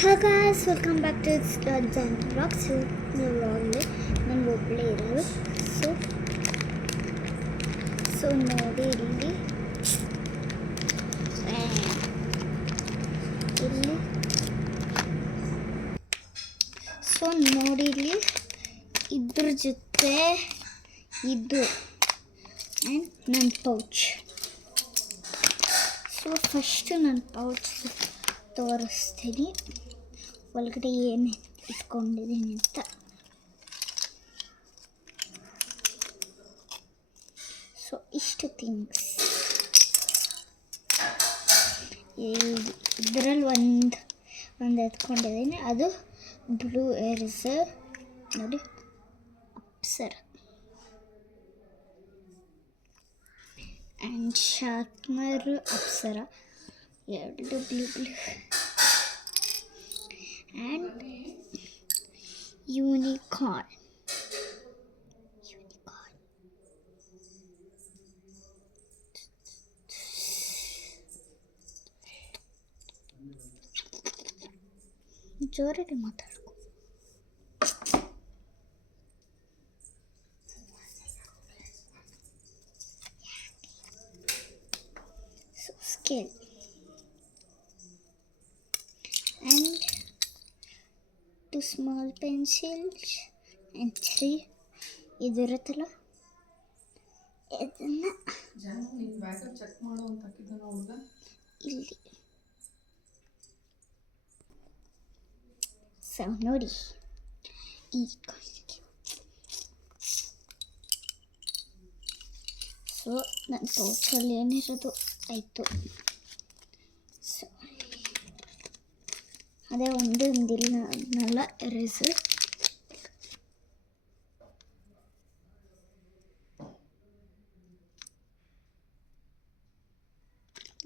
Hi guys, welcome back to Jan Vlog. So vlogಲಿ ನಾನು ಒಬ್ಬಳೇ ಇರೋದು. ಸೊ ನೋಡಿ ಇಲ್ಲಿ ಸೊ ನೋಡಿ ಇಲ್ಲಿ ಇದ್ರ ಜೊತೆ ಇದು ಆ್ಯಂಡ್ ನನ್ನ ಪೌಚ್. ಸೊ ಫಸ್ಟು ನನ್ನ ಪೌಚ್ ತೋರಿಸ್ತೀನಿ ಒಳಗಡೆ ಏನು ಇಟ್ಕೊಂಡಿದ್ದೀನಿ ಅಂತ. ಸೊ ಇಷ್ಟು ಥಿಂಗ್ಸ್ ಇದರಲ್ಲಿ ಒಂದು ಎತ್ಕೊಂಡಿದ್ದೀನಿ. ಅದು ಬ್ಲೂ ಎರೇಸರ್ ನೋಡಿ, ಅಪ್ಸರ ಆ್ಯಂಡ್ ಶಾರ್ಪ್ನರ್ ಅಪ್ಸರ, ಎರಡು ಬ್ಲೂ ಆ್ಯಂಡ್ ಯೂನಿಕಾರ್ನ್. ಜೋರಾಗಿ ಮಾತಾಡ್ಕೊ. So scale and 2 small pencils and 3 ಇದಿರುತ್ತಲ್ಲ ಇದನ್ನು ಇಲ್ಲಿ. ಸೊ ನೋಡಿ ಈ ಸೊ ನನ್ನ ಪೌಚಲ್ಲಿ ಏನಿರೋದು ಆಯಿತು. ಸೊ ಅದೇ ಒಂದಿಲ್ಲ ಅದನ್ನೆಲ್ಲ ಎರೇಸರ್.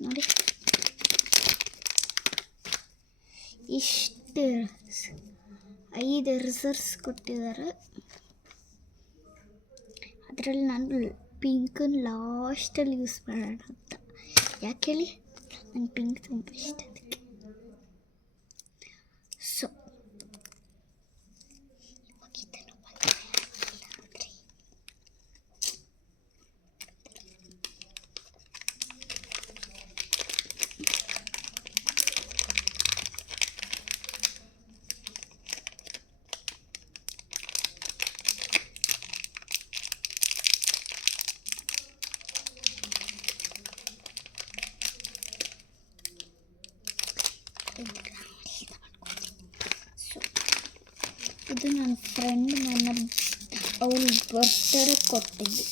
ನೋಡಿ ಇಷ್ಟು 5 ಎರೇಸರ್ಸ್ ಕೊಟ್ಟಿದ್ದಾರೆ. ಅದರಲ್ಲಿ ನಾನು ಪಿಂಕನ್ನು ಲಾಸ್ಟಲ್ಲಿ ಯೂಸ್ ಮಾಡೋಣ ಅಂತ. ಯಾಕೆ ಹೇಳಿ, ನನಗೆ ಪಿಂಕ್ ತುಂಬ ಇಷ್ಟ. ಅದಕ್ಕೆ ಸೊ ಇದು ನನ್ನ ಫ್ರೆಂಡ್ ಅವಳು ಬರ್ತ್ಡೇ ಕೊಟ್ಟಿದ್ದು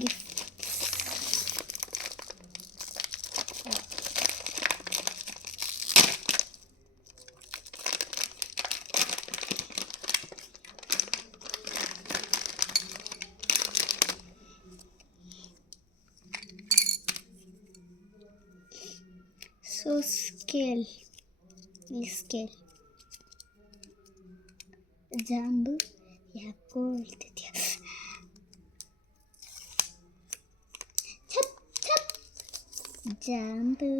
ಗಿಫ್ಟ್. ಸೊ ಸ್ಕೇಲ್, ಈ ಸ್ಕೇಲ್ ಜಾಂಬು ಯಾಕೋ ಹೇಳ್ತಿದ್ಯಾ, ಜಾಂಬು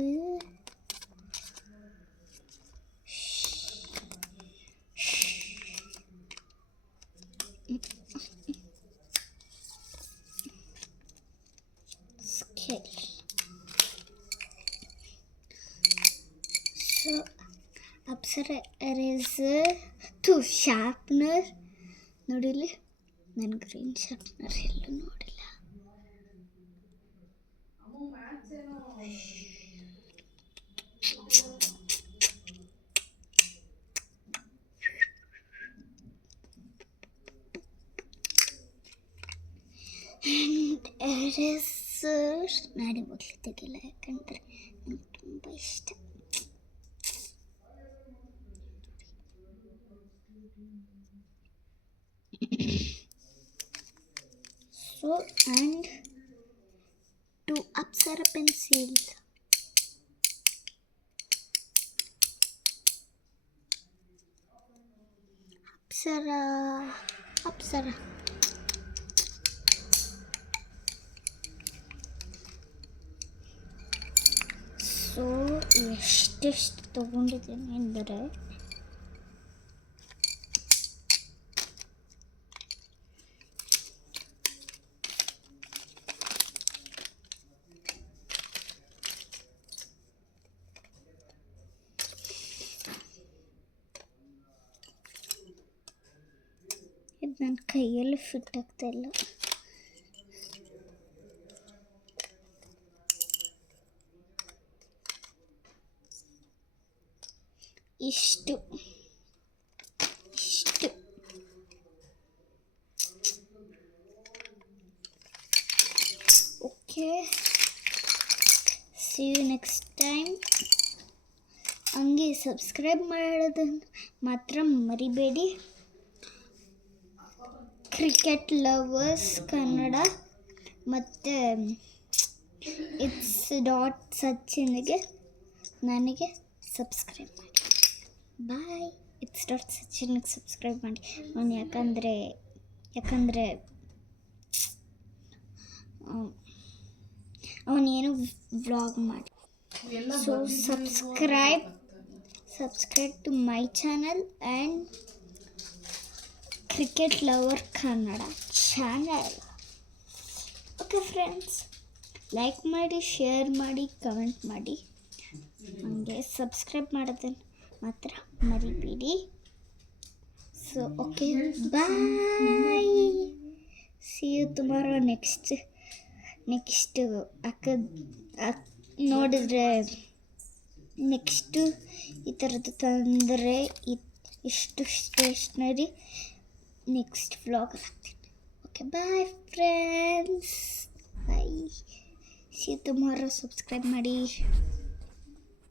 scale. So Apsara eraser sharpener ನೋಡಿಲಿ. ನನ್ನ ಗ್ರೀನ್ ಶಾರ್ಪ್ನರ್ ಎಲ್ಲೂ ನೋಡಿಲ್ಲ. ಆ್ಯಂಡ್ ಎರೇಸರ್ ನಾಡಿ ಮೊದಲು ತೆಗಿಲ್ಲ, ಯಾಕಂದರೆ ನನಗೆ ತುಂಬ ಇಷ್ಟ. So and 2 Apsara pencils. Apsara. So ಎಷ್ಟೆಷ್ಟು ತೊಗೊಂಡಿದ್ದೀನಿ ಅಂದರೆ ಇದು ನನ್ನ ಕೈಯಲ್ಲಿ ಫಿಟ್ ಆಗ್ತಾ ಇಲ್ಲ. ಇಷ್ಟು okay, see you next time. ಹಂಗೆ ಸಬ್ಸ್ಕ್ರೈಬ್ ಮಾಡೋದನ್ನು ಮಾತ್ರ ಮರಿಬೇಡಿ. ಕ್ರಿಕೆಟ್ ಲವರ್ಸ್ ಕನ್ನಡ ಮತ್ತು ಇಟ್ಸ್ ಡಾಟ್ ಸಚಿನ್ಗೆ ನನಗೆ ಸಬ್ಸ್ಕ್ರೈಬ್ ಮಾಡಿ. ಬಾಯ್. ಇಟ್ಸ್ ಡಾಟ್ ಸಚಿನ್ಗೆ ಸಬ್ಸ್ಕ್ರೈಬ್ ಮಾಡಿ. ಅವನು ಯಾಕಂದರೆ ಅವನೇನು ವ್ಲಾಗ್ ಮಾಡಿ. So subscribe to my channel and cricket lover Kannada channel. Okay friends, like ಮಾಡಿ, ಶೇರ್ ಮಾಡಿ, ಕಮೆಂಟ್ ಮಾಡಿ. ಹಂಗೆ ಸಬ್ಸ್ಕ್ರೈಬ್ ಮಾಡೋದನ್ನು ಮಾತ್ರ ಮರಿಬೇಡಿ. So okay, bye. See you tomorrow. Next ನೋಡಿದ್ರೆ ನೆಕ್ಸ್ಟು ಈ ಥರದ್ದು ತಂದರೆ ಇಷ್ಟು ಸ್ಟೇಷ್ನರಿ ನೆಕ್ಸ್ಟ್ ವ್ಲಾಗ್ ಹಾಕ್ತೀನಿ. Okay, bye friends. Bye. See you tomorrow. Subscribe ಮಾಡಿ.